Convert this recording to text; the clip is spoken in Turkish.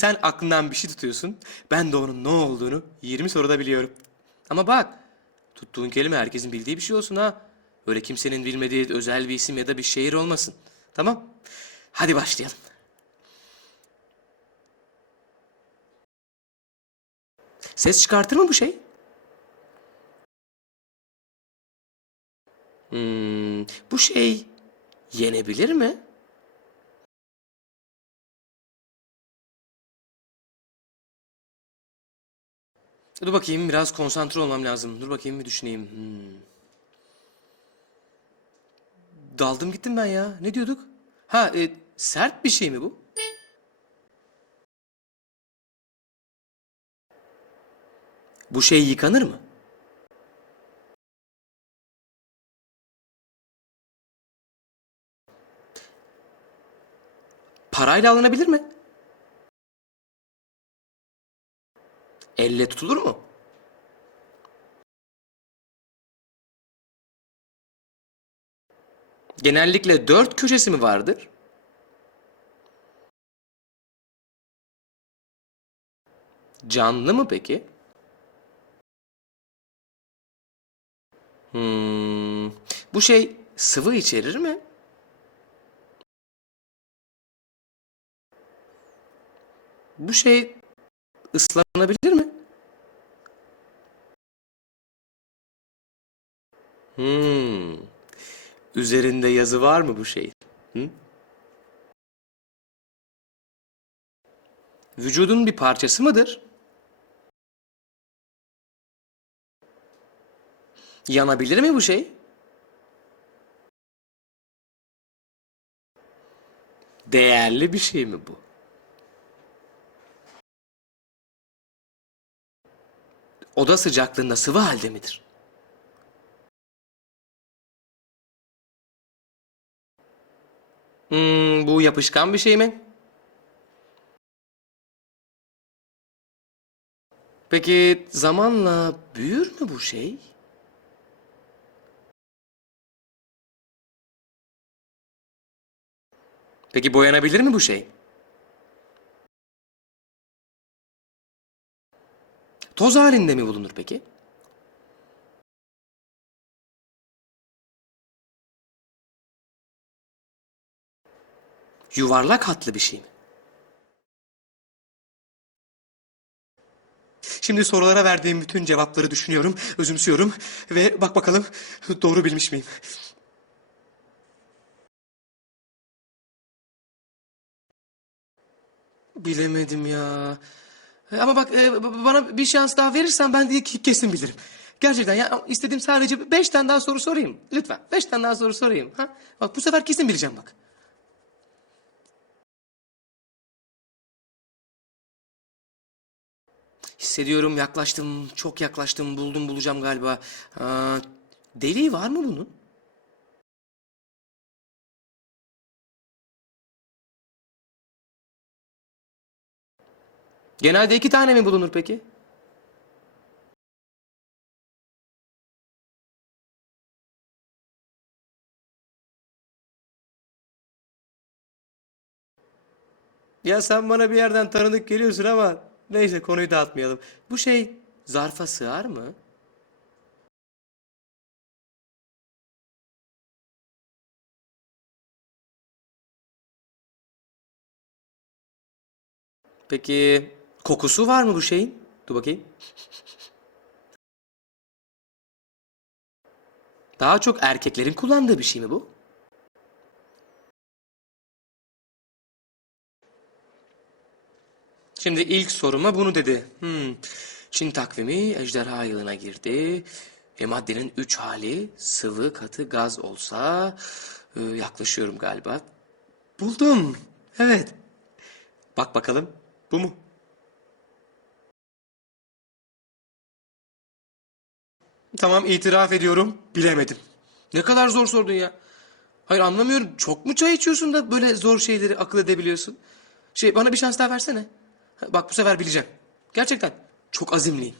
sen aklından bir şey tutuyorsun. Ben de onun ne olduğunu 20 soruda biliyorum. Ama bak, tuttuğun kelime herkesin bildiği bir şey olsun ha. Öyle kimsenin bilmediği özel bir isim ya da bir şehir olmasın. Tamam? Hadi başlayalım. Ses çıkartır mı bu şey? Hmm, bu şey yenebilir mi? Dur bakayım biraz konsantre olmam lazım. Dur bakayım bir düşüneyim. Hmm. Daldım gittim ben ya. Ne diyorduk? Ha e, sert bir şey mi bu? Bu şey yıkanır mı? Parayla alınabilir mi? Elle tutulur mu? Genellikle dört köşesi mi vardır? Canlı mı peki? Hmm, bu şey sıvı içerir mi? Bu şey ıslanabilir mi? Hmm. Üzerinde yazı var mı bu şeyin? Hı? Vücudun bir parçası mıdır? Yanabilir mi bu şey? Değerli bir şey mi bu? Oda sıcaklığında sıvı halde midir? Hmm, bu yapışkan bir şey mi? Peki zamanla büyür mü bu şey? Peki boyanabilir mi bu şey? Toz halinde mi bulunur peki? Yuvarlak hatlı bir şey mi? Şimdi sorulara verdiğim bütün cevapları düşünüyorum, özümsüyorum ve bak bakalım doğru bilmiş miyim? Bilemedim ya. Ama bak e, bana bir şans daha verirsen ben de ke- kesin bilirim. Gerçekten ya istedim sadece beş tane daha soru sorayım. Lütfen beş tane daha soru sorayım. Ha? Bak bu sefer kesin bileceğim bak. Hissediyorum yaklaştım, çok yaklaştım, buldum bulacağım galiba. Aa, deliği var mı bunun? Genelde iki tane mi bulunur peki? Ya sen bana bir yerden tanıdık geliyorsun ama neyse konuyu dağıtmayalım. Bu şey zarfa sığar mı? Peki kokusu var mı bu şeyin? Dur bakayım. Daha çok erkeklerin kullandığı bir şey mi bu? Şimdi ilk soruma bunu dedi. Hmm. Çin takvimi ejderha yılına girdi. Ve maddenin üç hali sıvı, katı, gaz olsa e, yaklaşıyorum galiba. Buldum. Evet. Bak bakalım. Bu mu? Tamam itiraf ediyorum. Bilemedim. Ne kadar zor sordun ya. Hayır anlamıyorum. Çok mu çay içiyorsun da böyle zor şeyleri akıl edebiliyorsun? Şey bana bir şans daha versene. Bak bu sefer bileceğim. Gerçekten çok azimliyim.